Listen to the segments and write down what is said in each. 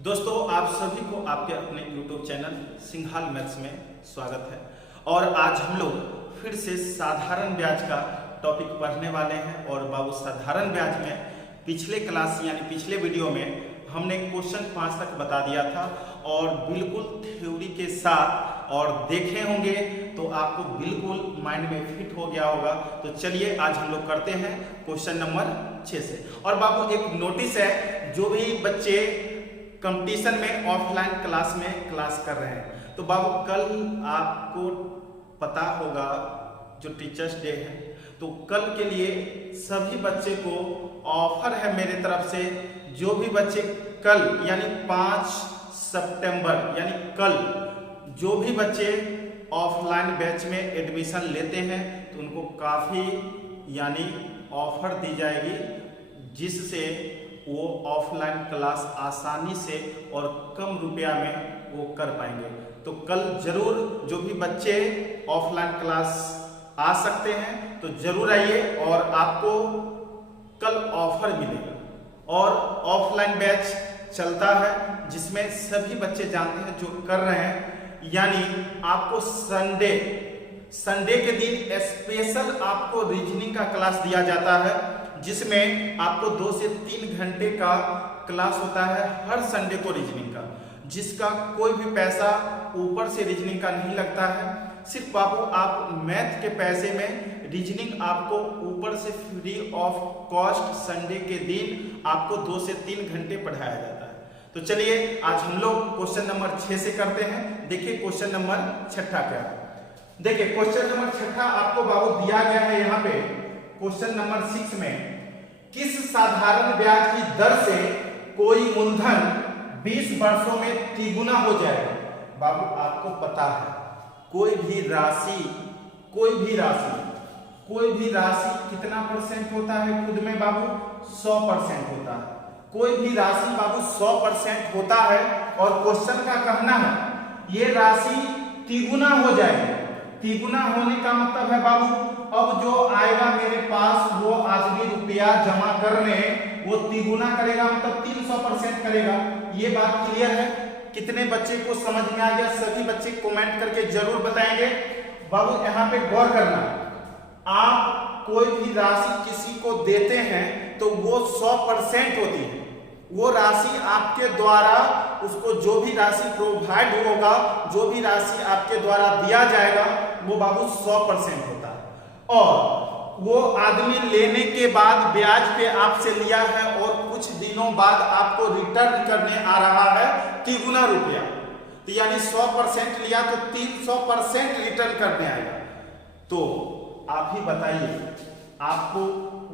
दोस्तों, आप सभी को आपके अपने YouTube चैनल सिंघाल मैथ्स में स्वागत है। और आज हम लोग फिर से साधारण ब्याज का टॉपिक पढ़ने वाले हैं। और बाबू, साधारण ब्याज में पिछले क्लास यानी पिछले वीडियो में हमने क्वेश्चन 5 तक बता दिया था और बिल्कुल थ्योरी के साथ और देखे होंगे तो आपको बिल्कुल माइंड में फिट हो गया होगा। तो चलिए आज हम लोग करते हैं क्वेश्चन नंबर 6 से। और बाबू, एक नोटिस है, जो भी बच्चे कंपटीशन में ऑफलाइन क्लास में क्लास कर रहे हैं, तो बाबू कल आपको पता होगा जो टीचर्स डे है, तो कल के लिए सभी बच्चे को ऑफर है मेरे तरफ से। जो भी बच्चे कल यानी 5 सितंबर यानी कल जो भी बच्चे ऑफलाइन बैच में एडमिशन लेते हैं तो उनको काफ़ी यानी ऑफर दी जाएगी, जिससे वो ऑफलाइन क्लास आसानी से और कम रुपया में वो कर पाएंगे। तो कल जरूर जो भी बच्चे ऑफलाइन क्लास आ सकते हैं तो जरूर आइए और आपको कल ऑफर मिलेगा। और ऑफलाइन बैच चलता है जिसमें सभी बच्चे जानते हैं जो कर रहे हैं, यानी आपको संडे के दिन स्पेशल आपको रीजनिंग का क्लास दिया जाता है, जिसमें आपको 2 से 3 घंटे का क्लास होता है हर संडे को रीजनिंग का, जिसका कोई भी पैसा ऊपर से रीजनिंग का नहीं लगता है। सिर्फ बाबू आप मैथ के पैसे में रीजनिंग आपको ऊपर से फ्री ऑफ कॉस्ट संडे के दिन आपको 2 से 3 घंटे पढ़ाया जाता है। तो चलिए आज हम लोग क्वेश्चन नंबर 6 से करते हैं। देखिए क्वेश्चन नंबर 6 क्या है। देखिए क्वेश्चन नंबर 6 आपको बाबू दिया गया है यहाँ पे क्वेश्चन नंबर 6 में, किस साधारण ब्याज की दर से कोई मूलधन 20 वर्षों में तिगुना हो जाएगा। बाबू आपको पता है कोई भी राशि कितना परसेंट होता है, खुद में बाबू 100% होता है। कोई भी राशि बाबू 100% होता है और क्वेश्चन का कहना है ये राशि तिगुना हो जाएगी। तिगुना होने का मतलब है बाबू अब जो आएगा मेरे पास वो आदमी रुपया जमा करने वो तिगुना करेगा, मतलब 300% करेगा। ये बात क्लियर है? कितने बच्चे को समझ में आ गया? सभी बच्चे कमेंट करके जरूर बताएंगे। बाबू यहाँ पे गौर करना, आप कोई भी राशि किसी को देते हैं तो वो 100% होती है। वो राशि आपके द्वारा उसको जो भी राशि प्रोवाइड होगा, जो भी राशि आपके द्वारा दिया जाएगा वो बाबू 100% होता है। और वो आदमी लेने के बाद ब्याज पे आपसे लिया है और कुछ दिनों बाद आपको रिटर्न करने आ रहा है तिगुना रुपया, तो यानी 100% लिया तो 300% रिटर्न करने आएगा। तो आप ही बताइए आपको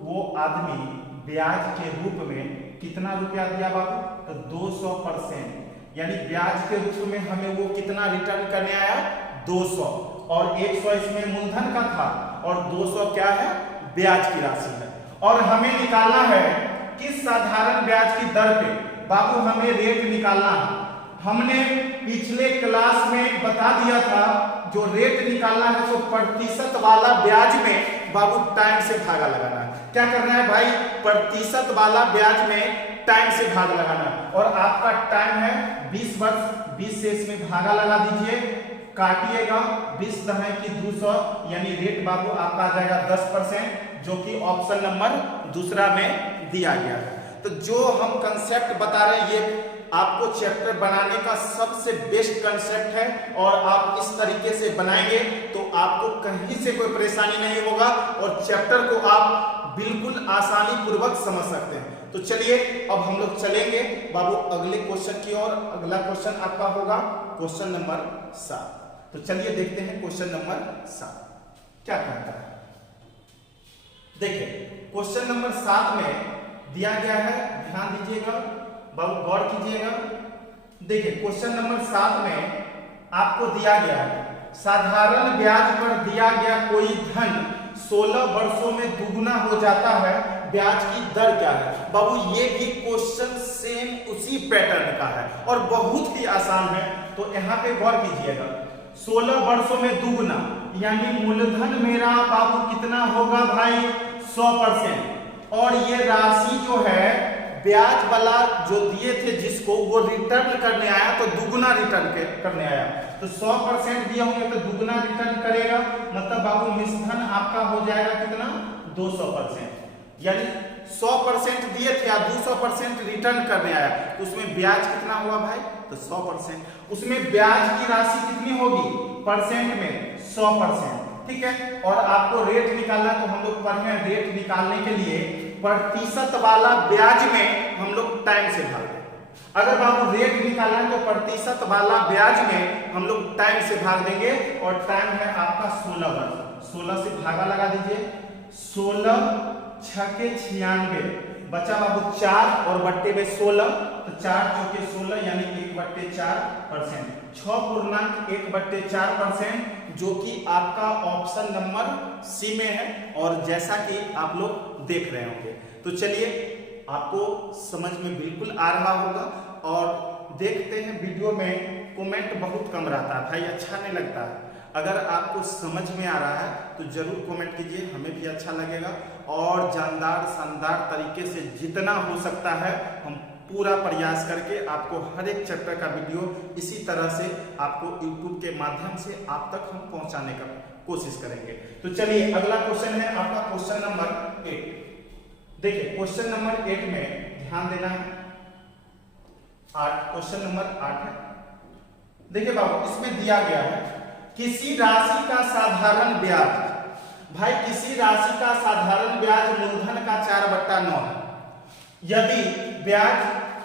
वो आदमी ब्याज के रूप में कितना रुपया दिया बाबू? तो 200%, यानी ब्याज के रूप में हमें वो कितना रिटर्न करने आया? 200। और 100 इसमें मूलधन का था और 200 क्या है? ब्याज की राशि है। और हमें निकालना है किस साधारण ब्याज की दर पे। बाबू हमें रेट निकालना है। हमने पिछले क्लास में बता दिया था जो रेट निकालना है तो प्रतिशत वाला ब्याज में बाबू टाइम से भागा लगाना है। क्या करना है भाई? प्रतिशत वाला ब्याज में टाइम से भाग लगाना है। और आपका टाइम है 20 वर्ष, 20 से इसमें भागा लगा दीजिए, काटिएगा 20 दहाई की 200, यानी रेट बाबू आपका आ जाएगा 10%, जो कि ऑप्शन नंबर दूसरा में दिया गया है। तो जो हम कंसेप्ट बता रहे हैं ये आपको चैप्टर बनाने का सबसे बेस्ट कंसेप्ट है और आप इस तरीके से बनाएंगे तो आपको कहीं से कोई परेशानी नहीं होगा और चैप्टर को आप बिल्कुल आसानी पूर्वक समझ सकते हैं। तो चलिए अब हम लोग चलेंगे बाबू अगले क्वेश्चन की ओर। अगला क्वेश्चन आपका होगा क्वेश्चन नंबर 7। तो चलिए देखते हैं क्वेश्चन नंबर 7 क्या कहता है। देखिए क्वेश्चन नंबर 7 में दिया गया है, ध्यान दीजिएगा बाबू, गौर कीजिएगा। देखिए क्वेश्चन नंबर 7 में आपको दिया गया है साधारण ब्याज पर दिया गया कोई धन 16 वर्षों में दुगुना हो जाता है, ब्याज की दर क्या है। बाबू ये भी क्वेश्चन सेम उसी पैटर्न का है और बहुत ही आसान है। तो यहाँ पे गौर कीजिएगा, 16 वर्षों में दुगुना यानी मूलधन मेरा बाबू कितना होगा भाई? 100%। और ये राशि जो है ब्याज वाला जो दिए थे जिसको वो रिटर्न करने आया तो दुगुना रिटर्न करने आया, तो 100% दिए होंगे तो दुगुना रिटर्न करेगा, मतलब बाबू मिश्रधन आपका हो जाएगा कितना 200%, यानी 100% दिए थे या 200% रिटर्न करने आया, तो उसमें ब्याज कितना हुआ भाई, तो 100%। उसमें ब्याज की राशि कितनी होगी परसेंट में 100%, ठीक है। और आपको रेट निकालना, तो हम लोग पढ़े हैं रेट निकालने के लिए प्रतिशत वाला ब्याज में हम लोग टाइम से भाग देंगे। अगर बाबू रेट निकालना है तो प्रतिशत वाला ब्याज में हम लोग टाइम से भाग देंगे, और टाइम है आपका 16 वर्ष, 16 से भागा लगा दीजिए, 16 छके 96, बचा बाबू 4 और बट्टे में 16, तो 4 चौके 16 यानी 1/4%, 6.1/4%, जो कि आपका ऑप्शन नंबर सी में है, और जैसा कि आप लोग देख रहे होंगे। तो चलिए आपको समझ में बिल्कुल आ रहा होगा, और देखते हैं वीडियो में कमेंट बहुत कम रहता है भाई, अच्छा नहीं लगता है। अगर आपको समझ में आ रहा है तो जरूर कमेंट कीजिए, हमें भी अच्छा लगेगा, और जानदार शानदार तरीके से जितना हो सकता है हम पूरा प्रयास करके आपको हर एक चैप्टर का वीडियो इसी तरह से आपको YouTube के माध्यम से आप तक हम पहुंचाने का कोशिश करेंगे। तो चलिए अगला क्वेश्चन है आपका क्वेश्चन नंबर 8। देखिए क्वेश्चन नंबर 8 में ध्यान देना है, 8 क्वेश्चन नंबर 8 है। देखिए बाबू इसमें दिया गया है किसी राशि का साधारण ब्याज, भाई किसी राशि का साधारण ब्याज मूलधन का 4/9 है, यदि ब्याज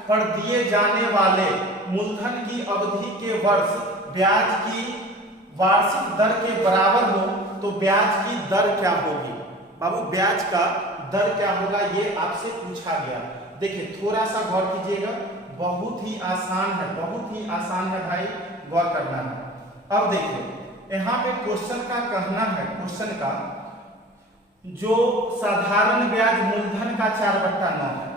पर दिए जाने वाले मूलधन की अवधि के वर्ष ब्याज की वार्षिक दर के बराबर हो तो ब्याज की दर क्या होगी। बाबू ब्याज का दर क्या होगा ये आपसे पूछा गया। देखिए थोड़ा सा गौर कीजिएगा, बहुत ही आसान है, बहुत ही आसान है भाई, गौर करना है। अब देखिए यहाँ पे क्वेश्चन का कहना है, क्वेश्चन का जो साधारण ब्याज मूलधन का 4/9 है,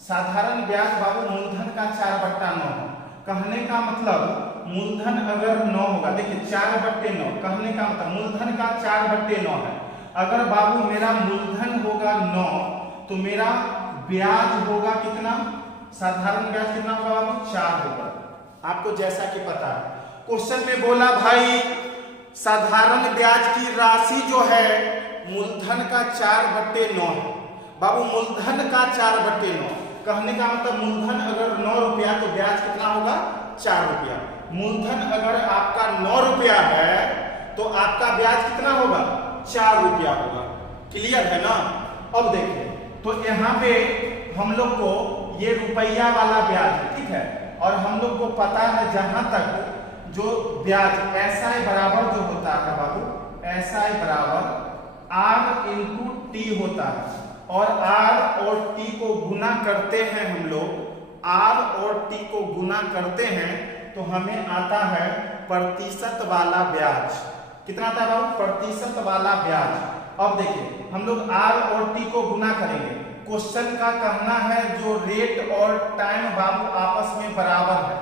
साधारण ब्याज बाबू मूलधन का 4/9 है, कहने का मतलब मूलधन अगर 9 होगा, देखिए 4/9 कहने का मतलब मूलधन का 4/9 है। अगर बाबू मेरा मूलधन होगा 9 तो मेरा ब्याज होगा कितना, साधारण ब्याज कितना होगा बाबू 4 होगा। आपको जैसा कि पता है क्वेश्चन में बोला भाई साधारण ब्याज की राशि जो है मूलधन का 4/9 है, बाबू मूलधन का 4/9 कहने का मतलब मूलधन अगर 9 रुपया तो ब्याज कितना होगा 4 रुपया। मूलधन अगर आपका 9 रुपया है तो आपका ब्याज कितना होगा 4 रुपया होगा। क्लियर है ना। अब देखिए तो यहाँ पे हम लोग को ये रुपया वाला ब्याज है, ठीक है, और हम लोग को पता है जहां तक जो ब्याज SI बराबर जो होता है बाबू, SI बराबर R इंटू टी होता है, और R और T को गुना करते हैं हम लोग, R और T को गुना करते हैं तो हमें आता है प्रतिशत वाला ब्याज। कितना आता है बाबू प्रतिशत वाला ब्याज। अब देखिए हम लोग R और T को गुना करेंगे, क्वेश्चन का कहना है जो रेट और टाइम बाबू आपस में बराबर है,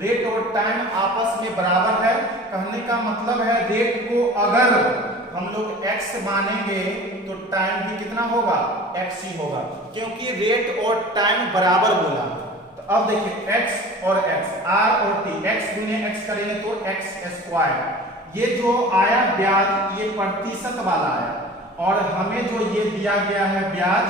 रेट और टाइम आपस में बराबर है, कहने का मतलब है रेट को अगर हम लोग x मानेंगे तो टाइम भी कितना होगा x ही होगा, क्योंकि रेट और टाइम बराबर बोला। तो अब देखिए x और x, r और t, x गुने x करेंगे तो x²। ये जो आया ब्याज ये प्रतिशत वाला आया, और हमें जो ये दिया गया है ब्याज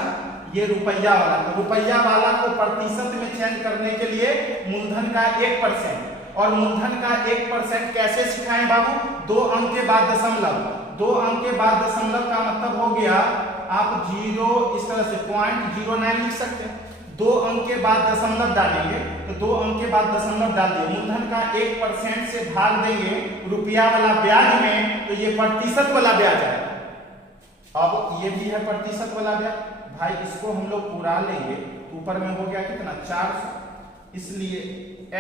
ये रुपया वाला, तो रुपया वाला को प्रतिशत में चेंज करने के लिए मूलधन का 1%, और मूलधन का 1% कैसे सिखाएं बाबू, 2 अंक के बाद दशमलव, 2 अंक के बाद दशमलव का मतलब हो गया आप 0 इस तरह से 0.09 लिख सकते हैं। 2 अंक के बाद दशमलव डालेंगे तो 2 अंक के बाद दशमलव डाल दिए, मूलधन का 1% से भाग देंगे रुपया वाला ब्याज में तो ये प्रतिशत वाला ब्याज है। अब ये भी है प्रतिशत वाला ब्याज, भाई इसको हम लोग पूरा लेंगे, ऊपर में हो गया कितना 400, इसलिए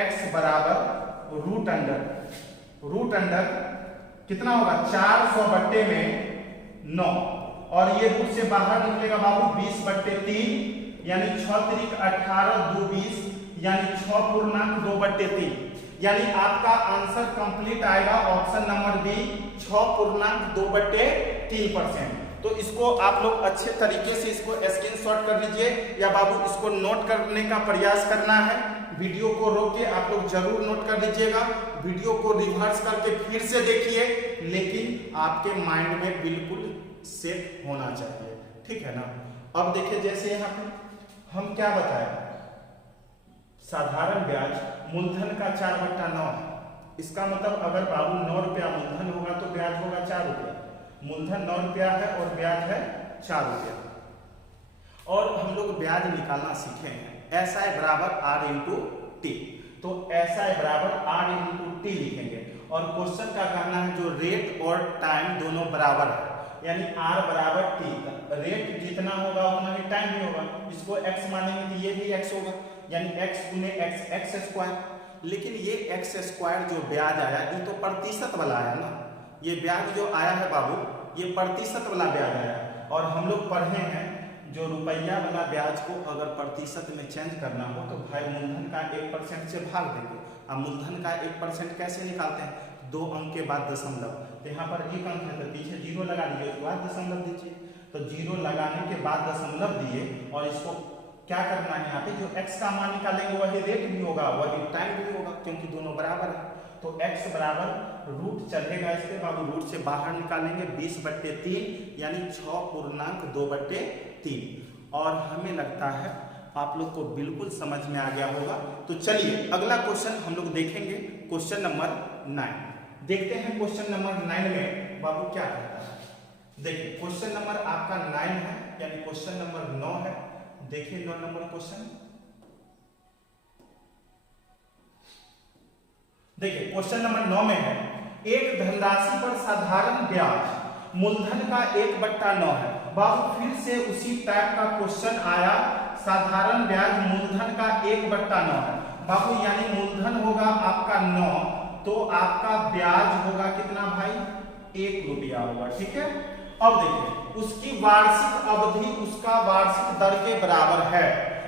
x बराबर रूट अंडर कितना होगा 400/9, और ये रूट से बाहर निकलेगा बाबू 20/3 यानी 6 त्रिक 18 2 20 यानी 6.2/3, यानी आपका आंसर कंप्लीट आएगा ऑप्शन नंबर बी 6.2/3%। तो इसको आप लोग अच्छे तरीके से इसको स्क्रीनशॉट कर लीजिए, या बाबू इसको नोट करने का प्रयास करना है। वीडियो को रोक के आप लोग जरूर नोट कर लीजिएगा, वीडियो को रिवर्स करके फिर से देखिए, लेकिन आपके माइंड में बिल्कुल सेट होना चाहिए, ठीक है ना। अब देखिए जैसे यहाँ पे हम क्या बताए, साधारण ब्याज मूलधन का 4/9 है। इसका मतलब अगर बाबू 9 रुपया मूलधन होगा तो ब्याज होगा 4 रुपया। मूलधन 9 रुपया है और ब्याज है 4 रुपया। और हम लोग ब्याज निकालना सीखे हैं, SI बराबर R इंटू टी। तो SI बराबर R इंटू टी लिखेंगे, और क्वेश्चन का कहना है जो रेट और टाइम दोनों बराबर है, यानी R बराबर T, रेट जितना होगा उतना ही टाइम भी होगा। इसको x मानेंगे तो ये भी x होगा, यानी x गुने x, x स्क्वायर। लेकिन ये x स्क्वायर जो ब्याज आया ये तो प्रतिशत वाला आया ना, ये ब्याज जो आया है बाबू ये प्रतिशत वाला ब्याज आया। और हम लोग पढ़े हैं जो रुपया वाला ब्याज को अगर प्रतिशत में चेंज करना हो तो भाई मूलधन का 1% से भाग देंगे। अब मूलधन का 1% कैसे निकालते हैं, 2 अंक के बाद दशमलव, तो यहाँ पर 1 अंक है तो पीछे 0 लगा दीजिए, उसके बाद दशमलव दीजिए। तो 0 लगाने के बाद दशमलव दिए, और इसको क्या करना है, यहाँ पे जो x का मान निकालेंगे वही रेट भी होगा वही टाइम भी होगा, क्योंकि दोनों बराबर है। तो x बराबर रूट चलेगा इस पे बाबू, रूट से बाहर निकालेंगे 20/3 यानी 6.2/3। और हमें लगता है आप लोग को बिल्कुल समझ में आ गया होगा। तो चलिए अगला क्वेश्चन हम लोग देखेंगे, क्वेश्चन नंबर 9। देखते हैं क्वेश्चन नंबर 9 में बाबू क्या कहता है। देखिए क्वेश्चन नंबर आपका 9 है, यानी क्वेश्चन नंबर 9 है। देखिए 9 नंबर क्वेश्चन, देखिए क्वेश्चन नंबर 9 में है, एक धनराशि पर साधारण ब्याज मूलधन का 1/9 है। बाबू फिर से उसी टाइप का क्वेश्चन आया, साधारण ब्याज मूलधन का 1/9 है बाबू, यानी मूलधन होगा आपका 9, तो आपका ब्याज होगा कितना भाई, 1 रुपया होगा, ठीक है। अब देखिए उसकी वार्षिक अवधि उसका वार्षिक दर के बराबर है,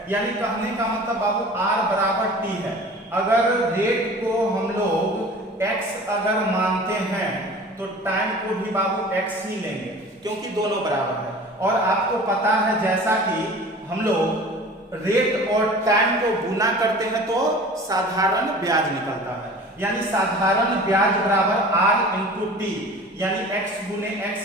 यानी कहने का मतलब बाबू R बराबर T है। अगर रेट को हम लोग x अगर मानते हैं तो टाइम को भी बाबू x ही लेंगे, क्योंकि दोनों बराबर है। और आपको पता है जैसा कि हम लोग रेट और टाइम को गुना करते हैं तो साधारण ब्याज निकलता है, यानी साधारण ब्याज बराबर R इंटू टी, यानी x गुने x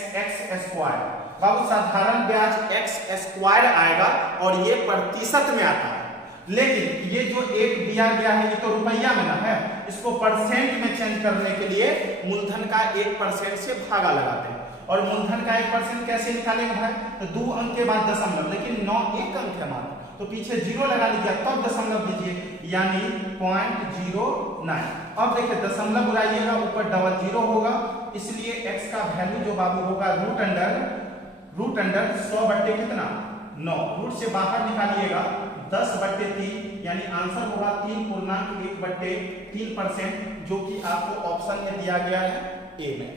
स्क्वायर। बाबू साधारण ब्याज x स्क्वायर आएगा और ये प्रतिशत में आता है, लेकिन ये जो एक दिया गया है ये तो रुपया में ना है, इसको परसेंट में चेंज करने के लिए मूलधन का 1% से भागा लगाते हैं। और मूलधन का 1% कैसे निकालेंगे भाई, तो 2 अंक के बाद दशमलव, लेकिन 9 1 अंक है मात्र, तो पीछे 0 लगा लीजिए तब दशमलव दीजिए, यानी 0.09। अब देखिए दशमलव बुलाइएगा ऊपर डबल 0 होगा, इसलिए x का वैल्यू जो बाबू होगा रूट अंडर 100 बट्टे कितना 9, रूट से बाहर निकालिएगा 10/3, यानी आंसर होगा 3.1/3%, जो कि आपको ऑप्शन में दिया गया है ए में,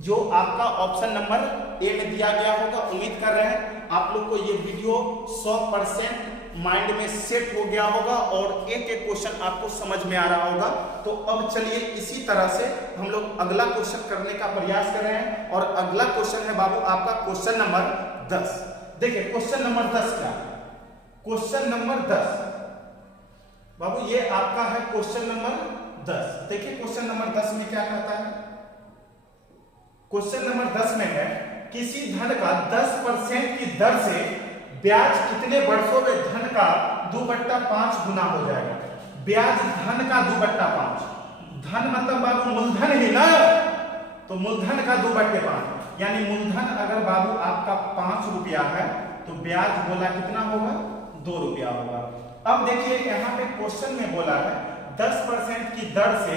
जो आपका ऑप्शन नंबर ए में दिया गया होगा। उम्मीद कर रहे हैं आप लोग को ये वीडियो 100% माइंड में सेट हो गया होगा और एक एक क्वेश्चन आपको समझ में आ रहा होगा। तो अब चलिए इसी तरह से हम लोग अगला क्वेश्चन करने का प्रयास कर रहे हैं, और अगला क्वेश्चन है बाबू आपका क्वेश्चन नंबर 10। देखिए क्वेश्चन नंबर 10 क्या, क्वेश्चन नंबर 10 बाबू ये आपका है क्वेश्चन नंबर 10। देखिए क्वेश्चन नंबर 10 में क्या कहता है, क्वेश्चन नंबर 10 में है किसी धन का 10% की दर से ब्याज कितने वर्षों में धन का 2/5 गुना हो जाएगा। ब्याज धन का 2/5, धन मतलब बाबू मूलधन ही ना, तो मूलधन का 2/5, यानी मूलधन अगर बाबू आपका 5 रुपया है तो ब्याज बोला कितना होगा 2 रुपया होगा। अब देखिए यहाँ पे क्वेश्चन में बोला है 10% की दर से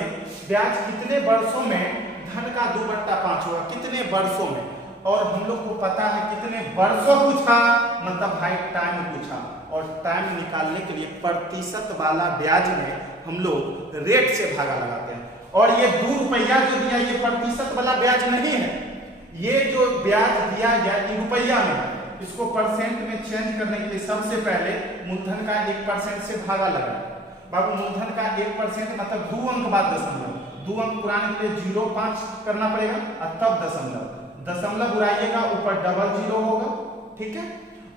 ब्याज कितने वर्षों में धन का 2/5 होगा, कितने वर्षों में। और हम लोग को पता है कितने वर्षों पूछा, मतलब भाई टाइम पूछा, और टाइम निकालने के लिए प्रतिशत वाला ब्याज में हम लोग रेट से भागा लगाते हैं। और ये 2 रुपया जो दिया ये प्रतिशत वाला ब्याज नहीं है, ये जो ब्याज दिया गया ये रुपया में है। इसको परसेंट में चेंज करने के लिए सबसे पहले मूलधन का 1% से भागा लगा। बाबू मूलधन का 1% मतलब 2 अंक बाद दशमलव, 2 अंक पुराने के लिए 0.5 करना पड़ेगा और तब दशमलव, दशमलव उड़ाइएगा, ऊपर डबल जीरो होगा, ठीक है।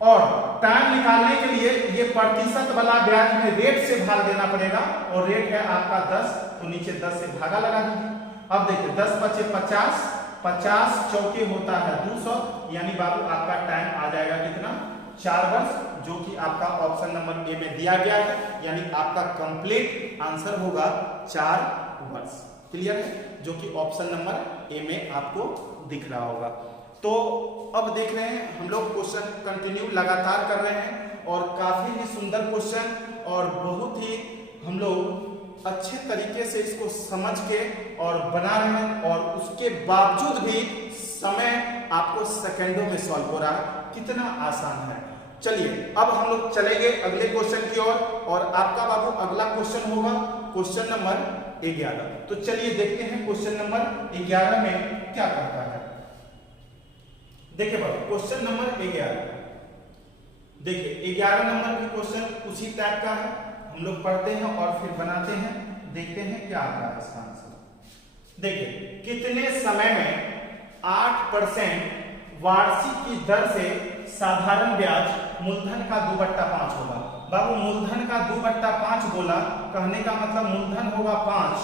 और टाइम निकालने के लिए ये प्रतिशत वाला ब्याज में रेट से भाग देना पड़ेगा, और रेट है आपका 10, तो नीचे 10 से भागा लगा दीजिए। अब देखिए 10 पचे 50, 50 चौके होता है 200, यानी बाबू आपका टाइम आ जाएगा कितना, 4 वर्ष, जो कि आपका ऑप्शन नंबर ए में दिया गया है, यानी आपका कंप्लीट आंसर होगा 4 वर्ष। क्लियर है, जो कि ऑप्शन नंबर ए में आपको दिख रहा होगा। तो अब देख रहे हैं हम लोग क्वेश्चन कंटिन्यू लगातार कर रहे हैं, और काफी ही सुंदर क्वेश्चन, और बहुत ही हम लोग अच्छे तरीके से इसको समझ के और बना रहे हैं, और उसके बावजूद भी समय आपको सेकंडों में सॉल्व हो रहा है, कितना आसान है। चलिए अब हम लोग चलेंगे अगले क्वेश्चन की ओर, और आपका बाबू अगला क्वेश्चन होगा क्वेश्चन नंबर 11। तो चलिए देखते हैं क्वेश्चन नंबर 11 में क्या कहता है। देखिए बाबू क्वेश्चन नंबर 11, देखिए 11 नंबर की क्वेश्चन उसी टाइप का है, हम लोग पढ़ते हैं और फिर बनाते हैं, देखते हैं क्या आता है इसका आंसर। देखिए कितने समय में 8% वार्षिक की दर से साधारण ब्याज मूलधन का 2/5 होगा। बाबू मूलधन का 2/5 बोला, कहने का मतलब मूलधन होगा 5,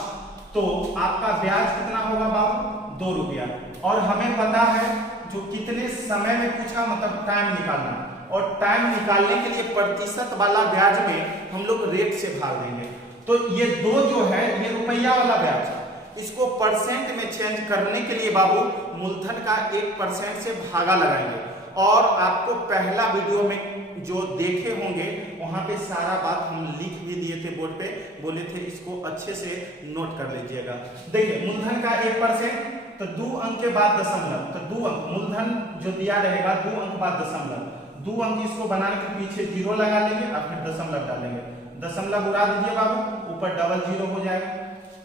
तो आपका ब्याज कितना होगा बाबू, 2 रुपया। और हमें पता है जो कितने समय में पूछा, मतलब टाइम निकालना, और टाइम निकालने के लिए प्रतिशत वाला ब्याज में हम लोग रेट से भाग देंगे। तो ये 2 जो है ये रुपया वाला ब्याज, इसको परसेंट में चेंज करने के लिए बाबू मूलधन का 1% से भागा लगाएंगे। और आपको पहला वीडियो में जो देखे होंगे वहां पे सारा बात हम लिख भी दिए थे बोर्ड पे, बोले थे इसको अच्छे से नोट कर लीजिएगा। देखिए मूलधन का 1%, तो 2 अंक के बाद दशमलव, तो 2 अंक मूलधन जो दिया रहेगा 2 अंक बाद दशमलव, 2 अंक इसको बनाने के पीछे 0 लगा लेंगे और फिर दशमलव डालेंगे, दशमलव उड़ा दीजिए बाबू, ऊपर डबल 0 हो जाएगा।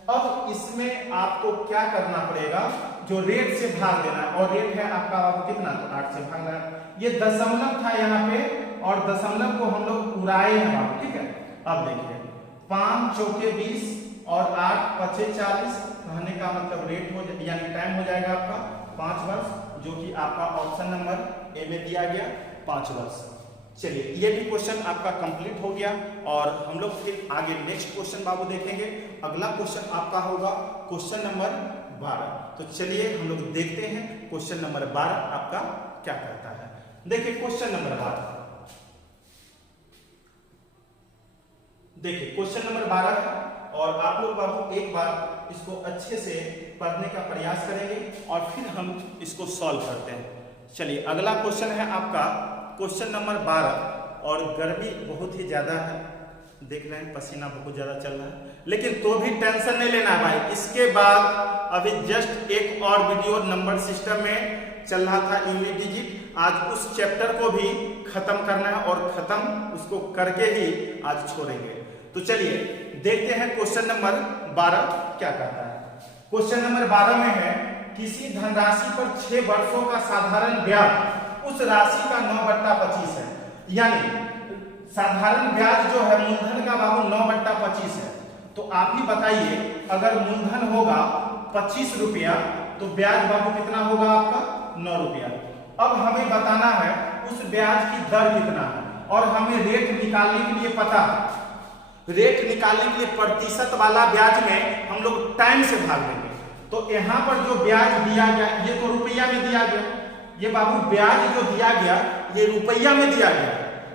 अब इसमें आपको क्या करना पड़ेगा, जो रेट से भाग देना, और रेट है आपका बाबू कितना, तो 8 से भाग देना। ये दशमलव था यहाँ पे, और दशमलव को हम लोग उड़ाए हैं बाबू, ठीक है। अब देखिए 5 चौके 20 और 8 पचे 40, कहने का मतलब रेट हो यानी टाइम हो जाएगा आपका 5 वर्ष, जो कि आपका ऑप्शन नंबर ए में दिया गया 5 वर्ष। चलिए ये भी क्वेश्चन आपका कंप्लीट हो गया, और हम लोग फिर आगे नेक्स्ट क्वेश्चन बाबू देखेंगे। अगला क्वेश्चन आपका होगा क्वेश्चन नंबर 12। तो चलिए हम लोग देखते हैं क्वेश्चन नंबर 12 आपका क्या कहता है। देखिए क्वेश्चन नंबर 12, देखिए क्वेश्चन नंबर 12 है, और आप लोग बाबू एक बार इसको अच्छे से पढ़ने का प्रयास करेंगे, और फिर हम इसको सॉल्व करते हैं। चलिए अगला क्वेश्चन है आपका क्वेश्चन नंबर 12, और गर्मी बहुत ही ज्यादा है, देख रहे हैं पसीना बहुत ज्यादा चल रहा है, लेकिन तो भी टेंशन नहीं लेना भाई। इसके बाद अभी जस्ट एक और वीडियो नंबर सिस्टम में चल रहा था यूनिट डिजिट, आज उस चैप्टर को भी खत्म करना है, और खत्म उसको करके ही आज छोड़ेंगे। तो चलिए देखते हैं क्वेश्चन नंबर 12 क्या कहता है। क्वेश्चन नंबर 12 में है, किसी धनराशि पर 6 वर्षों का साधारण ब्याज उस राशि का 9/25 है, यानी साधारण ब्याज जो है मूलधन का बाबू 9/25 है। तो आप ही बताइए, अगर मूलधन होगा 25 रुपया तो ब्याज बाबू कितना होगा आपका, 9 रुपया। अब हमें बताना है उस ब्याज की दर कितना है, और हमें रेट निकालने के लिए पता है, रेट निकालने के लिए प्रतिशत वाला ब्याज में हम लोग टाइम से भाग देंगे। तो यहाँ पर जो ब्याज दिया गया ये तो रुपया में दिया गया, ये बाबू ब्याज जो दिया गया ये रुपया में दिया गया,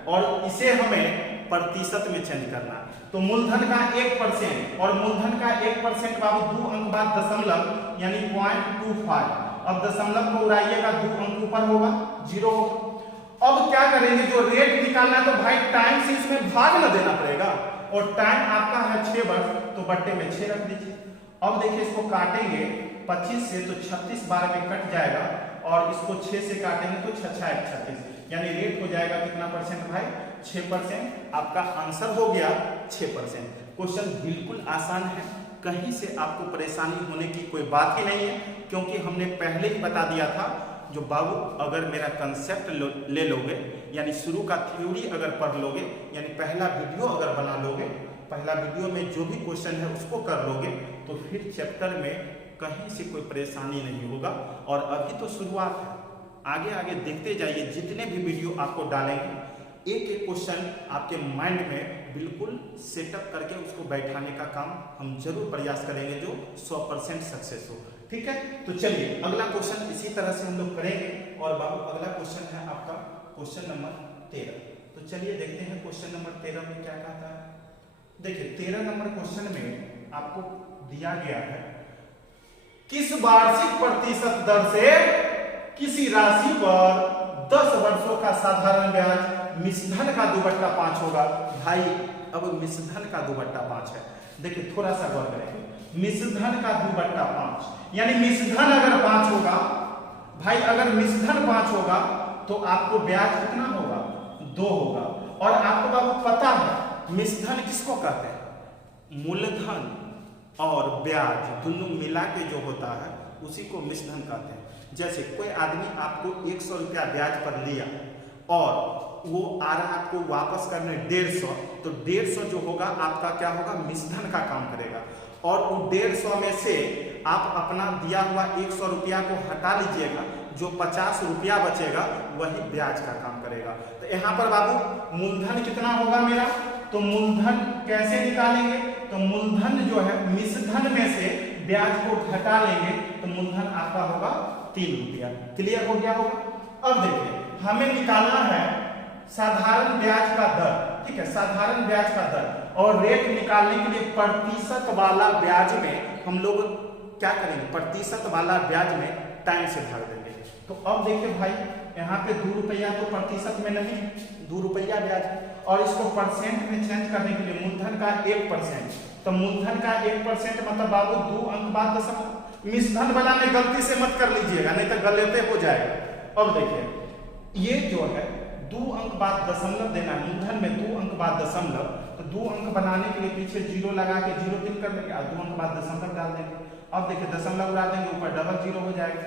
और इसे हमें प्रतिशत में चेंज करना। तो मूलधन का 1%, और मूलधन का 1% बाबू 2 अंक बाद दशमलव, यानी 0.25। अब दशमलव को उड़ाइएगा, 2 अंक ऊपर होगा 0 होगा। अब क्या करेंगे, जो रेट निकालना है तो भाई टाइम से इसमें भाग न देना पड़ेगा, और टाइम आपका है 6 वर्ष, तो बट्टे में 6 रख दीजिए। अब देखिए इसको काटेंगे 25 से, तो 36 बार में कट जाएगा, और इसको 6 से काटेंगे तो 6 6 36, यानी रेट हो जाएगा कितना परसेंट भाई, 6%। आपका आंसर हो गया 6%। क्वेश्चन बिल्कुल आसान है, कहीं से आपको परेशानी होने की कोई बात ही नहीं है, क्योंकि हमने पहले ही बता दिया था, जो बाबू अगर मेरा कंसेप्ट ले लोगे, यानी शुरू का थ्योरी अगर पढ़ लोगे, यानी पहला वीडियो अगर बना लोगे, पहला वीडियो में जो भी क्वेश्चन है उसको कर लोगे, तो फिर चैप्टर में कहीं से कोई परेशानी नहीं होगा। और अभी तो शुरुआत है, आगे आगे देखते जाइए, जितने भी वीडियो आपको डालेंगे एक एक क्वेश्चन आपके माइंड में बिल्कुल सेटअप करके उसको बैठाने का काम हम जरूर प्रयास करेंगे जो 100% सक्सेस हो। ठीक है, तो चलिए अगला क्वेश्चन इसी तरह से हम लोग करेंगे। और बाबू अगला क्वेश्चन है आपका क्वेश्चन नंबर 13। तो चलिए देखते हैं क्वेश्चन नंबर 13 में क्या कहता है। देखिए 13 नंबर क्वेश्चन में आपको दिया गया है, किस वार्षिक प्रतिशत दर से किसी राशि पर 10 वर्षों का साधारण ब्याज मिश्रधन का दुपट्टा 5 होगा। भाई अब मिश्रधन का दुपट्टा 5 है, देखिए थोड़ा सा गौर करें, मिश्रधन का दुपट्टा 5 यानी मिश्रधन अगर 5 होगा भाई, अगर मिश्रधन 5 होगा तो आपको ब्याज कितना होगा, 2 होगा। और आपको बाबू पता है मिश्रधन किसको कहते हैं, मूलधन और ब्याज दोनों मिला के जो होता है उसी को मिश्रधन कहते हैं। जैसे कोई आदमी आपको 100 रुपया ब्याज पर लिया और वो आ रहा है आपको वापस करने 150, तो 150 जो होगा आपका क्या होगा, मिश्रधन का काम करेगा। और वो 150 में से आप अपना दिया हुआ 100 रुपया को हटा लीजिएगा, जो 50 रुपया बचेगा वही ब्याज का काम करेगा। तो यहाँ पर बाबू मूलधन कितना होगा मेरा, तो मूलधन कैसे निकालेंगे, तो मूलधन जो है मिश्रधन में से ब्याज को घटा लेंगे तो मूलधन आपका होगा 3 रुपया। क्लियर हो गया होगा। अब देखिए हमें निकालना है साधारण ब्याज का दर, ठीक है, साधारण ब्याज का दर। और रेट निकालने के लिए प्रतिशत वाला ब्याज में हम लोग क्या करेंगे, प्रतिशत वाला ब्याज में टाइम से भाग देंगे। तो अब देखिए भाई यहाँ पे 2 रुपया तो प्रतिशत में नहीं, 2 रुपया ब्याज है। और इसको परसेंट में चेंज करने के लिए मूलधन का 1%, तो मूलधन का 1% मतलब बाबू 2 अंक बाद दशमलव। मिश्रधन वाला में गलती से मत कर लीजिएगा, नहीं तो गलते हो जाएगा। अब देखिए ये जो है 2 अंक बाद दशमलव देना, मूलधन में 2 अंक बाद दशमलव, तो 2 अंक बनाने के लिए पीछे 0 लगा के 0 टिक कर देंगे और 2 अंक बाद दशमलव डाल देंगे। अब देखिए दशमलव उड़ा देंगे, ऊपर डबल 0 हो जाएगा।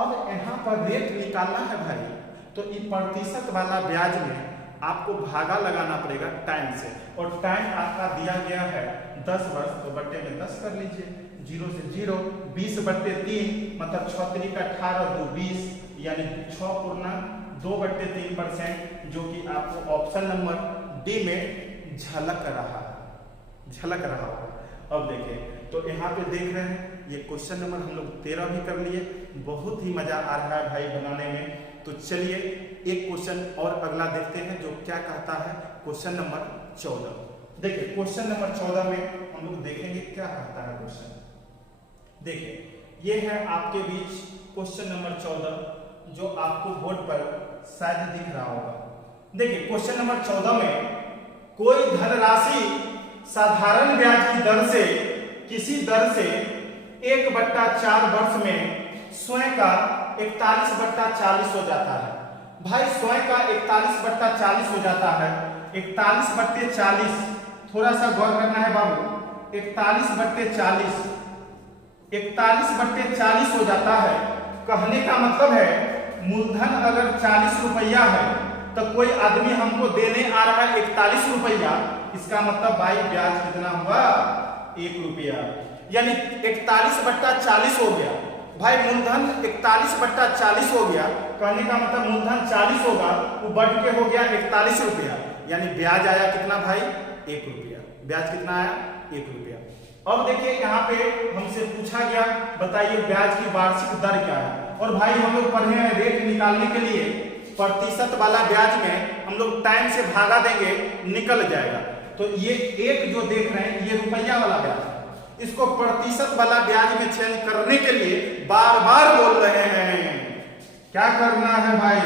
अब यहाँ पर रेट निकालना है भाई, तो ये प्रतिशत वाला ब्याज में आपको भागा लगाना पड़ेगा टाइम से। और टाइम आपका दिया गया है 10 वर्ष, तो बट्टे में 10 कर लीजिए, 0 से 0, 20/3 मतलब 6 का 18, 2 20 यानी 6.2/3%, जो कि आपको ऑप्शन नंबर डी में झलक रहा होगा। अब देखिए तो यहाँ पे देख रहे हैं ये क्वेश्चन नंबर हम लोग 13 भी कर लिए, बहुत ही मजा आ रहा है भाई बनाने में। तो चलिए एक क्वेश्चन और अगला देखते हैं जो क्या कहता है, क्वेश्चन नंबर 14। देखिए क्वेश्चन नंबर 14 में हम लोग देखेंगे क्या कहता है क्वेश्चन। देखिए ये है आपके बीच क्वेश्चन नंबर 14 जो आपको बोर्ड पर शायद दिख रहा होगा। देखिए क्वेश्चन नंबर 14 में कोई धनराशि साधारण ब्याज की दर से किसी दर से 1/4 वर्ष में स्वयं का 41/40 हो जाता है। भाई स्वयं का 41/40 हो जाता है। 41/40 थोड़ा सा गौर करना है बाबू, 41/40 हो जाता है। कहने का मतलब है मूलधन अगर 40 रुपया है तो कोई आदमी हमको देने आ रहा है 41 रुपया, इसका मतलब भाई ब्याज कितना हुआ, 1 रुपया, यानी 41/40 हो गया। भाई मूलधन 41/40 हो गया, कहने का मतलब मूलधन 40 होगा, वो बढ़ के हो गया 41 रुपया, यानी ब्याज आया कितना भाई, 1 रुपया। ब्याज कितना आया, 1 रुपया। अब देखिए यहाँ पे हमसे पूछा गया बताइए ब्याज की वार्षिक दर क्या है। और भाई हम लोग पढ़े हैं रेट निकालने के लिए प्रतिशत वाला ब्याज में हम लोग टाइम से भागा देंगे, निकल जाएगा। तो ये एक जो देख रहे हैं ये रुपया वाला ब्याज है, इसको प्रतिशत वाला ब्याज में चेंज करने के लिए बार बार बोल रहे हैं। क्या करना है भाई,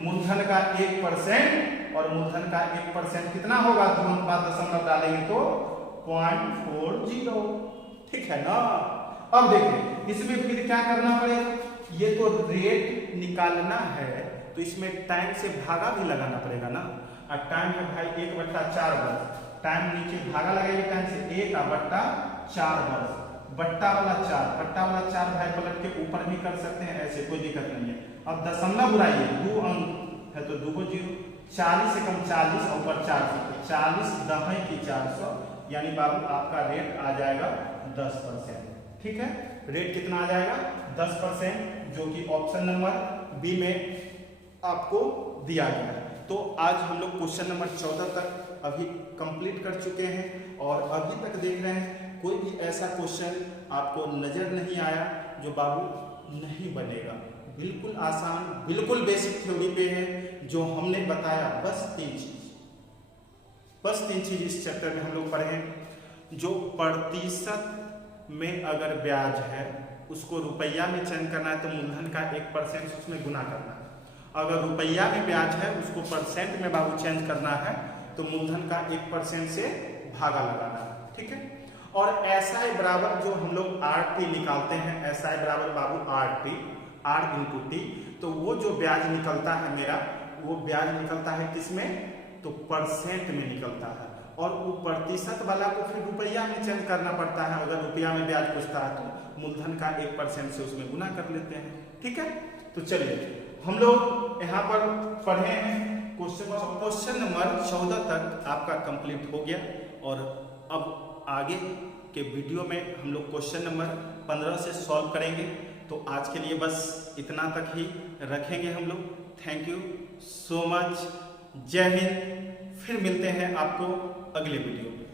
मूलधन का 1% और मूलधन का 1% कितना होगा, 2 अंक बाद दशमलव डालेंगे तो 0.40, ठीक है ना। अब देखिए इसमें फिर क्या करना पड़ेगा, ये तो रेट निकालना है तो इसमें टाइम से भागा भी लगाना पड़ेगा ना। और टाइम है भाई 1/4 वर्ष, टाइम नीचे भागा लगाइए टाइम से, 1/4 वर्ष, बट्टा वाला 4 भाई पलट के ऊपर भी कर सकते हैं, ऐसे कोई दिक्कत नहीं है। अब दशमलव बुलाइए, 2 अंक है तो 2 को 0, 40 से कम 40 और ऊपर 400, 40 दहाई की 400, यानी बाबू आपका रेट आ जाएगा 10%। ठीक है, रेट कितना आ जाएगा 10%, जो कि ऑप्शन नंबर बी में आपको दिया गया है। तो आज हम लोग क्वेश्चन नंबर 14 तक अभी कंप्लीट कर चुके हैं और अभी तक देख रहे हैं कोई भी ऐसा क्वेश्चन आपको नजर नहीं आया जो बाबू नहीं बनेगा। बिल्कुल आसान, बिल्कुल बेसिक थ्योरी पे है जो हमने बताया। बस तीन चीज इस चैप्टर में हम लोग पढ़े हैं। जो प्रतिशत में अगर ब्याज है उसको रुपया में चेंज करना है तो मूलधन का 1% उसमें गुना करना है। अगर रुपया में ब्याज है उसको परसेंट में बाबू चेंज करना है तो मूलधन का 1% से भागा लगाना है। ठीक है, और SI बराबर जो हम लोग RT निकालते हैं, SI बराबर बाबू RT, R इंटू टी, तो वो जो ब्याज निकलता है मेरा, वो ब्याज निकलता है किसमें, तो परसेंट में निकलता है। और वो प्रतिशत वाला को फिर रुपया में चेंज करना पड़ता है। अगर रुपया में ब्याज पूछता है तो मूलधन का 1% से उसमें गुना कर लेते हैं। ठीक है, तो चलिए हम लोग यहाँ पर पढ़े हैं क्वेश्चन नंबर 14 तक आपका कंप्लीट हो गया। और अब आगे के वीडियो में हम लोग क्वेश्चन नंबर 15 से सॉल्व करेंगे। तो आज के लिए बस इतना तक ही रखेंगे हम लोग। थैंक यू सो मच, जय हिंद। फिर मिलते हैं आपको अगले वीडियो में।